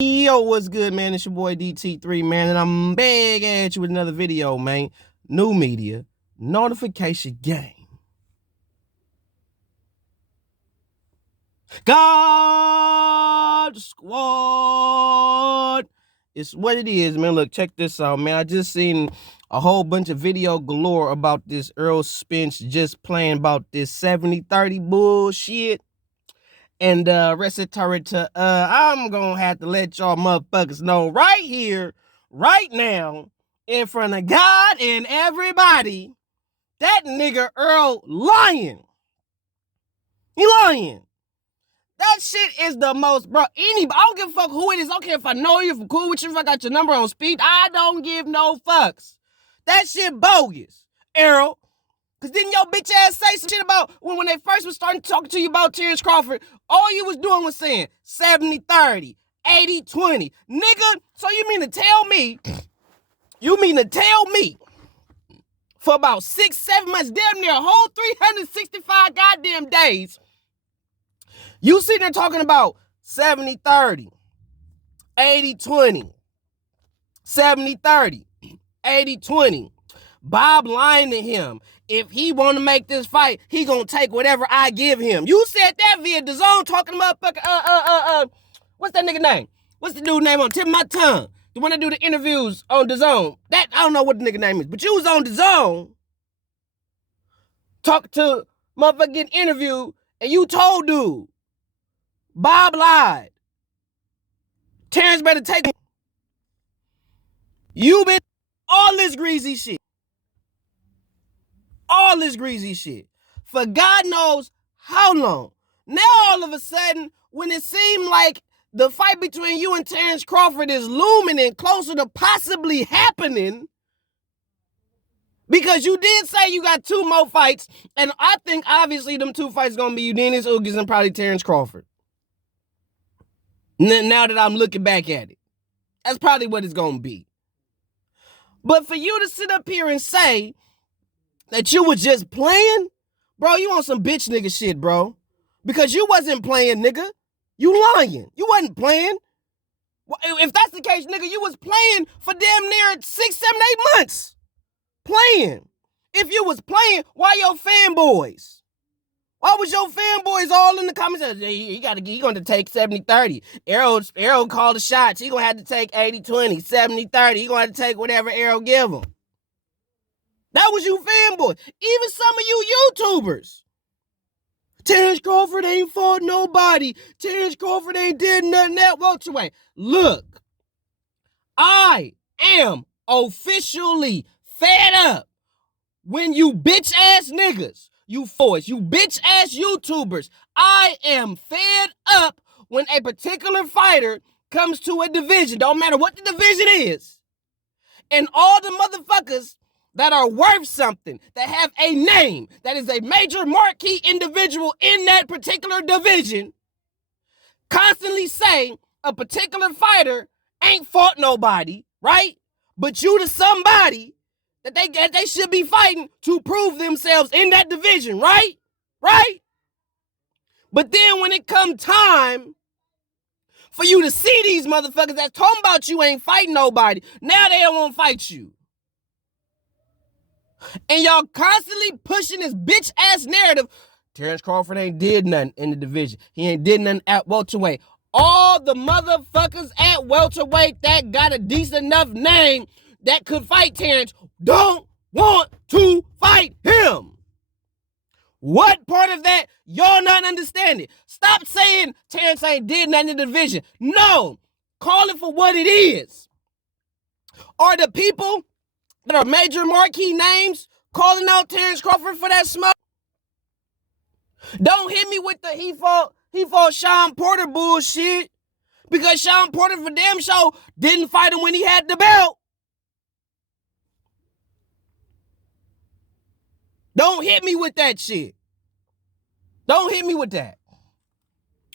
Yo, what's good, man? It's your boy DT3, man, and I'm back at you with another video, man. New media, notification game. God Squad. It's what it is, man. Look, check this out, man. I just seen a whole bunch of video galore about this Errol Spence just playing about this 70-30 bullshit. And rest it to I'm gonna have to let y'all motherfuckers know right here, right now, in front of God and everybody, that nigga Errol lying. He lying. That shit is the most, bro. I don't give a fuck who it is. I don't care if I know you, if I'm cool with you, if I got your number on speed. I don't give no fucks. That shit bogus, Errol. Because didn't your bitch ass say some shit about when they first was starting talking to you about Terrence Crawford? All you was doing was saying 70-30, 80-20. Nigga, so you mean to tell me for about 6-7 months, damn near a whole 365 goddamn days, you sitting there talking about 70-30, 80-20, 70-30, 80-20. Bob lying to him. If he want to make this fight, he gonna take whatever I give him. You said that via DAZN talking about what's that nigga name? What's the dude name on tip of my tongue? The one that do the interviews on DAZN. That, I don't know what the nigga name is, but you was on DAZN talk to motherfucking interview, and you told dude, Bob lied. Terrence better take him. You been all this greasy shit. All this greasy shit for God knows how long. Now all of a sudden, when it seemed like the fight between you and Terrence Crawford is looming and closer to possibly happening, because you did say you got 2 more fights, and I think obviously them 2 fights gonna be Dennis Ugas and probably Terrence Crawford. Now that I'm looking back at it, that's probably what it's gonna be. But for you to sit up here and say that you was just playing, bro, you on some bitch nigga shit, bro. Because you wasn't playing, nigga. You lying. You wasn't playing. If that's the case, nigga, you was playing for damn near 6, 7, 8 months. Playing. If you was playing, why your fanboys? Why was your fanboys all in the comments? He gonna take 70-30. Errol called the shots. He gonna have to take 80-20, 70-30. He gonna have to take whatever Errol give him. That was you fanboys. Even some of you YouTubers. Terrence Crawford ain't fought nobody. Terrence Crawford ain't did nothing at welterweight. Look, I am officially fed up when you bitch ass niggas, you bitch ass YouTubers, I am fed up when a particular fighter comes to a division, don't matter what the division is, and all the motherfuckers that are worth something, that have a name, that is a major marquee individual in that particular division, constantly say a particular fighter ain't fought nobody, right? But you to somebody that they should be fighting to prove themselves in that division, right? Right? But then when it come time for you to see these motherfuckers that's talking about you ain't fighting nobody, now they don't want to fight you. And y'all constantly pushing this bitch ass narrative. Terrence Crawford ain't did nothing in the division. He ain't did nothing at welterweight. All the motherfuckers at welterweight that got a decent enough name that could fight Terrence don't want to fight him. What part of that y'all not understanding? Stop saying Terrence ain't did nothing in the division. No, call it for what it is. Are the people that are major marquee names calling out Terrence Crawford for that smoke? Don't hit me with the he fought Sean Porter bullshit, because Sean Porter for damn sure didn't fight him when he had the belt. Don't hit me with that shit. Don't hit me with that.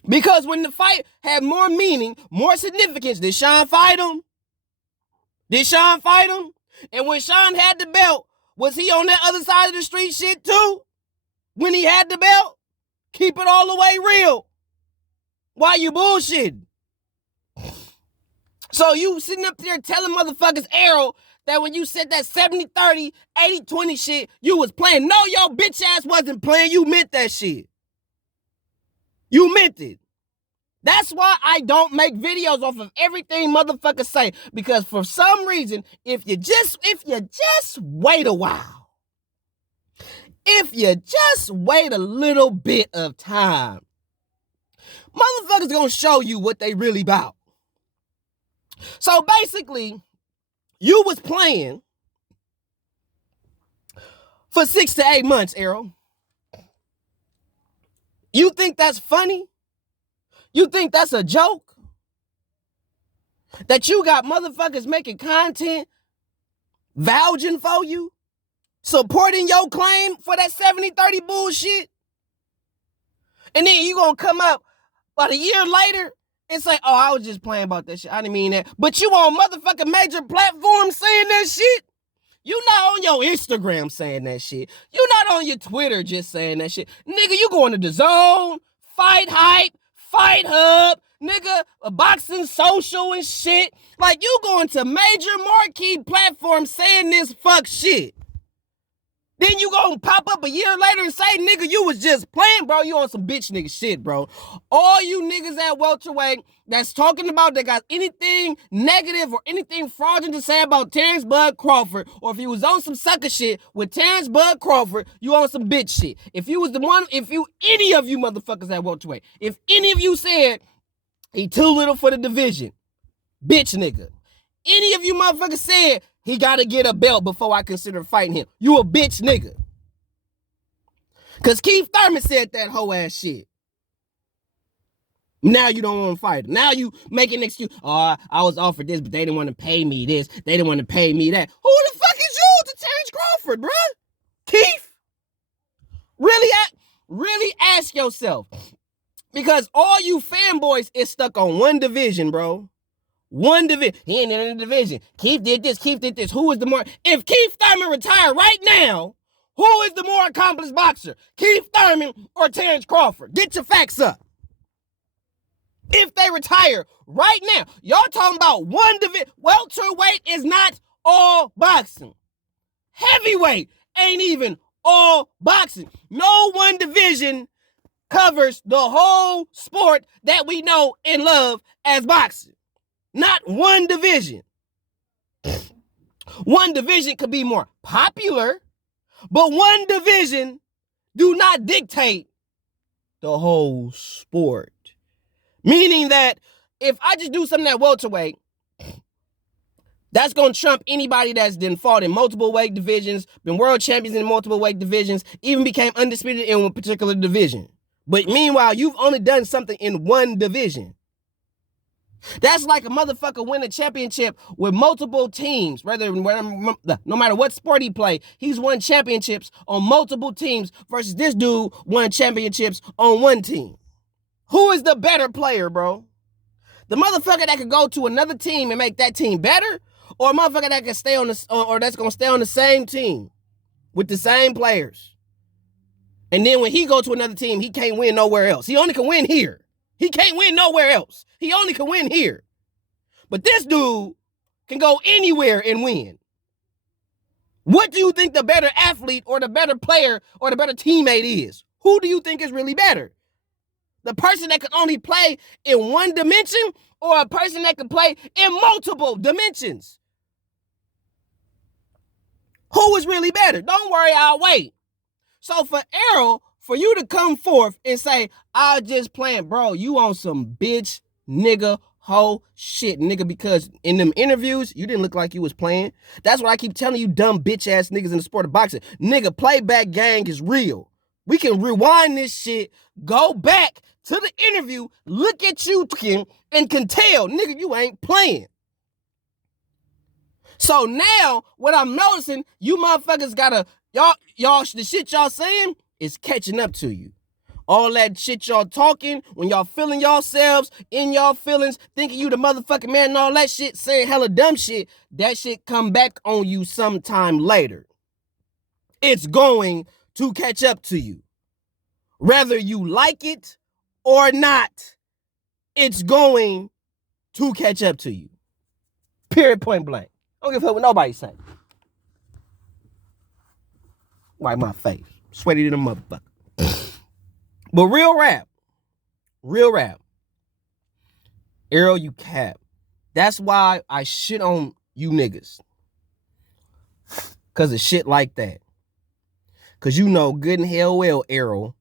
Because when the fight had more meaning, more significance, did Sean fight him? Did Sean fight him? And when Sean had the belt, was he on that other side of the street shit too? When he had the belt? Keep it all the way real. Why you bullshitting? So you sitting up there telling motherfuckers, Errol, that when you said that 70-30, 80-20 shit, you was playing. No, your bitch ass wasn't playing. You meant that shit. You meant it. That's why I don't make videos off of everything motherfuckers say. Because for some reason, if you just wait a while, if you just wait a little bit of time, motherfuckers gonna show you what they really about. So basically, you was playing for 6 to 8 months, Errol. You think that's funny? You think that's a joke? That you got motherfuckers making content, vouching for you, supporting your claim for that 70-30 bullshit? And then you gonna come up about a year later and say, oh, I was just playing about that shit. I didn't mean that. But you on motherfucking major platforms saying that shit? You not on your Instagram saying that shit. You not on your Twitter just saying that shit. Nigga, you going to the Zone, Fight Hype, Fight Hub, nigga, a Boxing Social and shit. Like, you going to major marquee platforms saying this fuck shit. Then you gonna pop up a year later and say, nigga, you was just playing, bro. You on some bitch nigga shit, bro. All you niggas at welterweight that's talking about that got anything negative or anything fraudulent to say about Terrence Bud Crawford, or if you was on some sucker shit with Terrence Bud Crawford, you on some bitch shit. If you was the one, any of you motherfuckers at welterweight, if any of you said he too little for the division, bitch nigga. Any of you motherfuckers said he gotta get a belt before I consider fighting him, you a bitch nigga. Cause Keith Thurman said that whole ass shit. Now you don't want to fight him. Now you making an excuse. Oh, I was offered this, but they didn't want to pay me this. They didn't want to pay me that. Who the fuck is you to Terrence Crawford, bro? Keith? Really ask yourself. Because all you fanboys is stuck on one division, bro. One division. He ain't in the division. Keith did this. Keith did this. Who is the more... If Keith Thurman retired right now, who is the more accomplished boxer? Keith Thurman or Terrence Crawford? Get your facts up. If they retire right now, y'all talking about one division. Welterweight is not all boxing. Heavyweight ain't even all boxing. No one division covers the whole sport that we know and love as boxing. Not one division. One division could be more popular, but one division do not dictate the whole sport. Meaning that if I just do something at welterweight, that's going to trump anybody that's then fought in multiple weight divisions, been world champions in multiple weight divisions, even became undisputed in one particular division. But meanwhile, you've only done something in one division. That's like a motherfucker win a championship with multiple teams, no matter what sport he play, he's won championships on multiple teams versus this dude won championships on one team. Who is the better player, bro? The motherfucker that could go to another team and make that team better, or a motherfucker that can stay on or that's gonna stay on the same team with the same players? And then when he go to another team, he can't win nowhere else. He only can win here. He can't win nowhere else. He only can win here. But this dude can go anywhere and win. What do you think the better athlete or the better player or the better teammate is? Who do you think is really better? The person that can only play in one dimension or a person that can play in multiple dimensions? Who is really better? Don't worry, I'll wait. So for Errol, for you to come forth and say, I just playing, bro, you on some bitch, nigga, hoe shit, nigga, because in them interviews, you didn't look like you was playing. That's what I keep telling you dumb bitch ass niggas in the sport of boxing. Nigga, playback gang is real. We can rewind this shit, go back to the interview, look at you and can tell, nigga, you ain't playing. So now, what I'm noticing, you motherfuckers gotta, y'all, the shit y'all saying is catching up to you. All that shit y'all talking, when y'all feeling yourselves, in y'all feelings, thinking you the motherfucking man and all that shit, saying hella dumb shit, that shit come back on you sometime later. It's going to catch up to you. Whether you like it or not, it's going to catch up to you. Period, point blank. I don't give a fuck what nobody say. Wipe my face. Sweaty than a motherfucker. But real rap. Errol, you cap. That's why I shit on you niggas. Cause of shit like that. Cause you know good and hell well, Errol,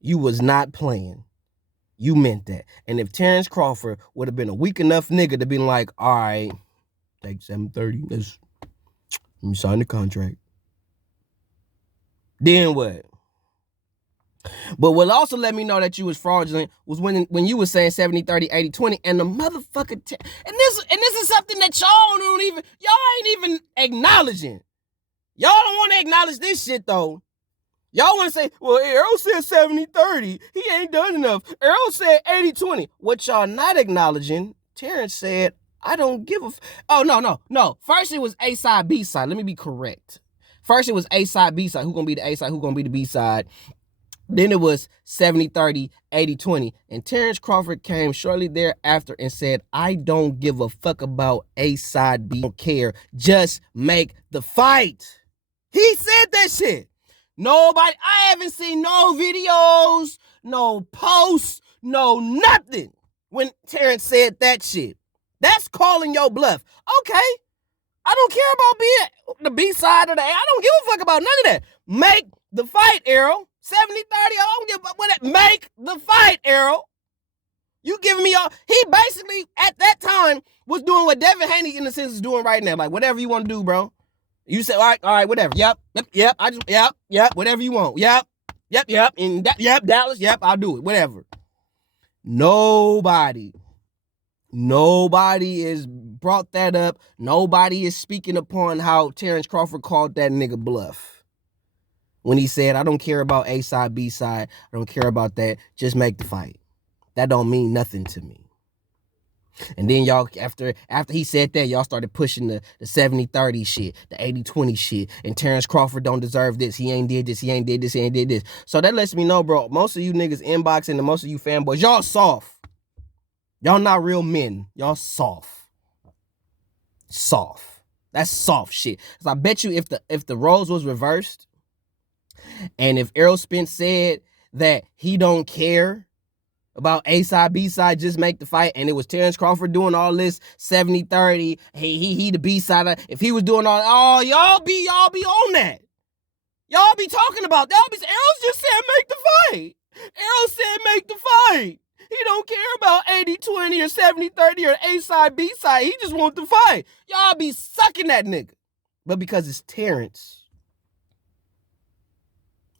you was not playing. You meant that. And if Terrence Crawford would have been a weak enough nigga to be like, all right, take 730, let me sign the contract. Then what? But what also let me know that you was fraudulent was when you was saying 70-30, 80-20, and the motherfucker and this is something that y'all ain't even acknowledging. Y'all don't want to acknowledge this shit though. Y'all want to say, well, Errol said 70-30. He ain't done enough. Errol said 80-20. What y'all not acknowledging, Terrence said, I don't give a Oh, no. First it was A side, B side. Let me be correct. First it was A side, B side. Who gonna be the A side? Who gonna be the B side? Then it was 70-30, 80-20. And Terrence Crawford came shortly thereafter and said, I don't give a fuck about A side, B. Don't care. Just make the fight. He said that shit. Nobody, I haven't seen no videos, no posts, no nothing when Terrence said that shit. That's calling your bluff. Okay, I don't care about being the B side of the A. I don't give a fuck about none of that. Make the fight, Errol. 70-30, I don't give a fuck. Make the fight, Errol. You giving me all. He basically, at that time, was doing what Devin Haney, in a sense, is doing right now. Like, whatever you want to do, bro. You say, all right, whatever. Yep. Whatever you want. Yep. And Dallas. Yep, I'll do it. Whatever. Nobody is brought that up. Nobody is speaking upon how Terrence Crawford called that nigga bluff. When he said, I don't care about A side, B side. I don't care about that. Just make the fight. That don't mean nothing to me. And then y'all, after he said that, y'all started pushing the 70-30 shit, the 80-20 shit. And Terrence Crawford don't deserve this. He ain't did this. He ain't did this. So that lets me know, bro, most of you niggas inboxing and most of you fanboys, y'all soft. Y'all not real men. Y'all soft. That's soft shit. Cause I bet you if the roles was reversed, and if Errol Spence said that he don't care about A side, B side, just make the fight, and it was Terrence Crawford doing all this 70-30, he the B side. If he was doing all, y'all be on that. Y'all be talking about that. Errol just said make the fight. Errol said make the fight. He don't care about 80-20 or 70-30 or A side, B side. He just want the fight. Y'all be sucking that nigga. But because it's Terrence,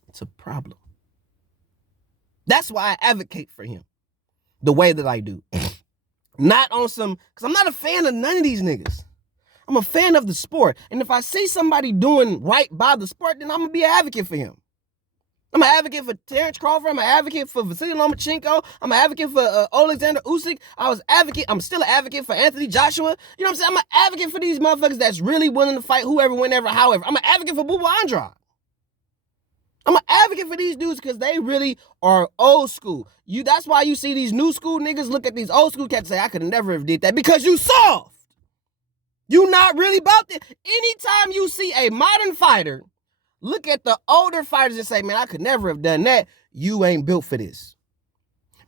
it's a problem. That's why I advocate for him the way that I do. Not on some, because I'm not a fan of none of these niggas. I'm a fan of the sport. And if I see somebody doing right by the sport, then I'm going to be an advocate for him. I'm an advocate for Terrence Crawford. I'm an advocate for Vasily Lomachenko. I'm an advocate for Alexander Usyk. I'm still an advocate for Anthony Joshua. You know what I'm saying? I'm an advocate for these motherfuckers that's really willing to fight whoever, whenever, however. I'm an advocate for Bubba Andrade. I'm an advocate for these dudes because they really are old school. That's why you see these new school niggas look at these old school cats and say, I could never have did that, because you soft. You not really about that. Anytime you see a modern fighter look at the older fighters and say, man, I could never have done that, you ain't built for this.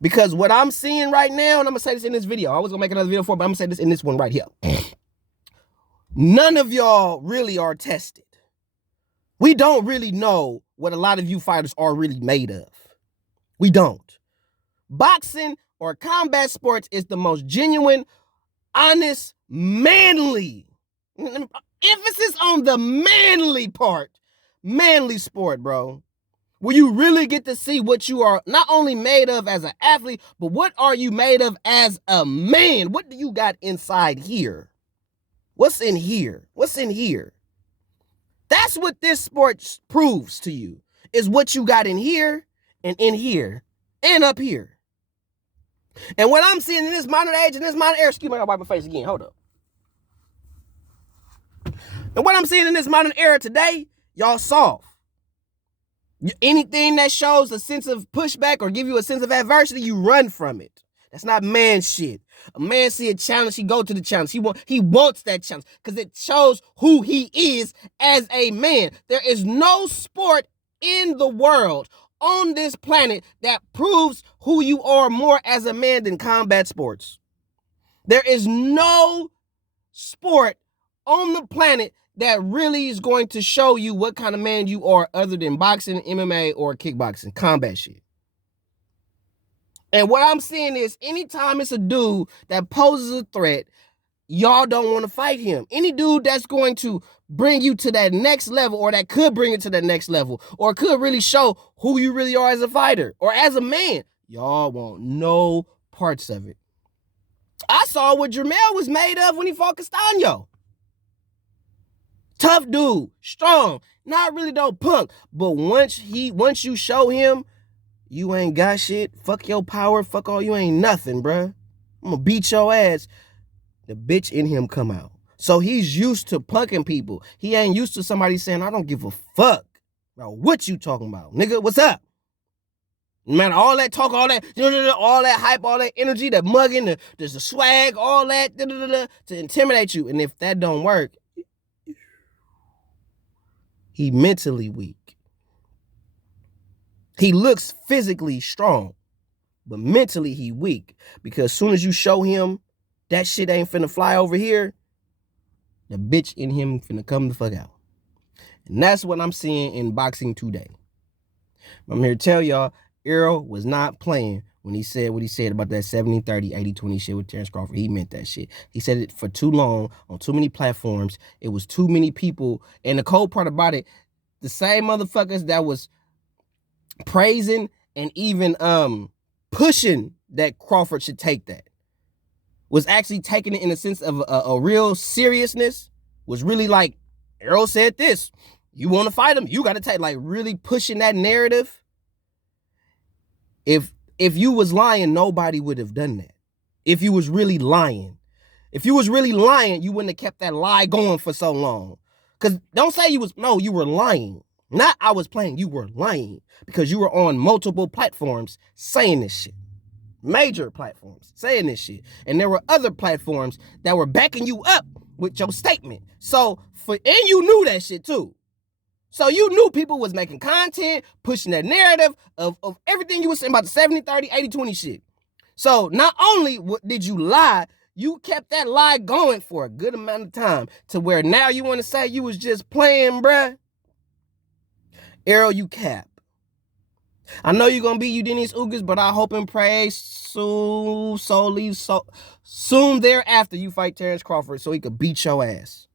Because what I'm seeing right now, and I'm going to say this in this video, I was going to make another video for it, but I'm going to say this in this one right here. None of y'all really are tested. We don't really know what a lot of you fighters are really made of. We don't. Boxing or combat sports is the most genuine, honest, manly, emphasis on the manly part, manly sport, bro. Where you really get to see what you are not only made of as an athlete, but what are you made of as a man? What do you got inside here? What's in here? What's in here? That's what this sport proves to you, is what you got in here and up here. And what I'm seeing in this modern age, in this modern era, excuse me, I gotta wipe my face again, hold up. And what I'm seeing in this modern era today, y'all soft. Anything that shows a sense of pushback or give you a sense of adversity, you run from it. That's not man shit. A man see a challenge, he go to the challenge. He wants that challenge because it shows who he is as a man. There is no sport in the world on this planet that proves who you are more as a man than combat sports. There is no sport on the planet that really is going to show you what kind of man you are other than boxing, MMA, or kickboxing, combat shit. And what I'm seeing is anytime it's a dude that poses a threat, y'all don't want to fight him. Any dude that's going to bring you to that next level, or that could bring you to that next level, or could really show who you really are as a fighter or as a man, y'all want no parts of it. I saw what Jermell was made of when he fought Castaño. Tough dude, strong, not really no punk. But once you show him you ain't got shit, fuck your power, fuck all, you ain't nothing, bruh. I'm gonna beat your ass. The bitch in him come out. So he's used to punking people. He ain't used to somebody saying, I don't give a fuck about what you talking about. Nigga, what's up? No matter all that talk, all that, all that hype, all that energy, that mugging, the swag, all that, to intimidate you. And if that don't work, he mentally weak. He looks physically strong, but mentally he weak. Because as soon as you show him that shit ain't finna fly over here, the bitch in him finna come the fuck out. And that's what I'm seeing in boxing today. I'm here to tell y'all, Errol was not playing when he said what he said about that 70-30, 80-20 shit with Terrence Crawford. He meant that shit. He said it for too long, on too many platforms. It was too many people. And the cold part about it, the same motherfuckers that was praising and even pushing that Crawford should take that was actually taking it in a sense of a real seriousness, was really like, Errol said this, you want to fight him, you got to take, like really pushing that narrative. If you was lying, nobody would have done that. If you was really lying. If you was really lying, you wouldn't have kept that lie going for so long. Because don't say you were lying. Not I was playing, you were lying. Because you were on multiple platforms saying this shit. Major platforms saying this shit. And there were other platforms that were backing you up with your statement. And you knew that shit too. So you knew people was making content, pushing that narrative of everything you were saying about the 70-30, 80-20 shit. So not only did you lie, you kept that lie going for a good amount of time to where now you want to say you was just playing, bruh. Errol, you cap. I know you're going to be Eugenijus Ugas, but I hope and pray soon thereafter you fight Terrence Crawford so he could beat your ass.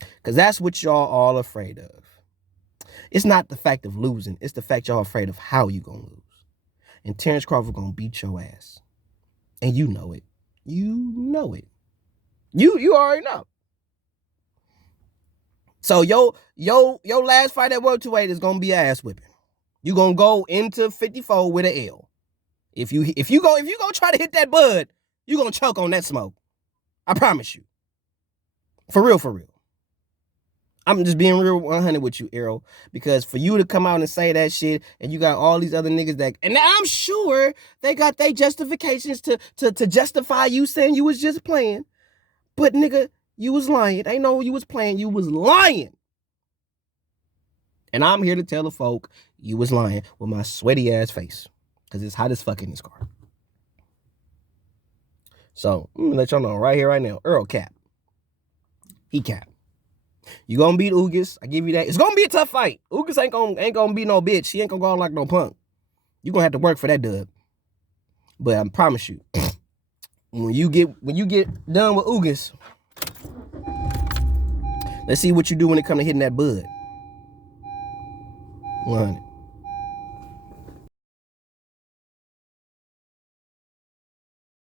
Because that's what y'all all afraid of. It's not the fact of losing. It's the fact y'all afraid of how you going to lose. And Terrence Crawford going to beat your ass. And you know it. You know it. You already know. So your last fight at welterweight is going to be an ass whipping. You're going to go into 54 with an L. If you go try to hit that bud, you're going to choke on that smoke. I promise you. For real, for real. I'm just being real 100 with you, Errol, because for you to come out and say that shit, and you got all these other niggas that, and I'm sure they got their justifications to justify you saying you was just playing, but nigga, you was lying. They know you was playing, you was lying. And I'm here to tell the folk you was lying with my sweaty ass face, because it's hot as fuck in this car. So I'm gonna let y'all know right here, right now, Errol cap. He cap. You gonna beat Ugas. I give you that. It's gonna be a tough fight. Ugas ain't gonna be no bitch. He ain't gonna go out like no punk. You gonna have to work for that dub. But I promise you, when you get done with Ugas, let's see what you do when it comes to hitting that bud. 100.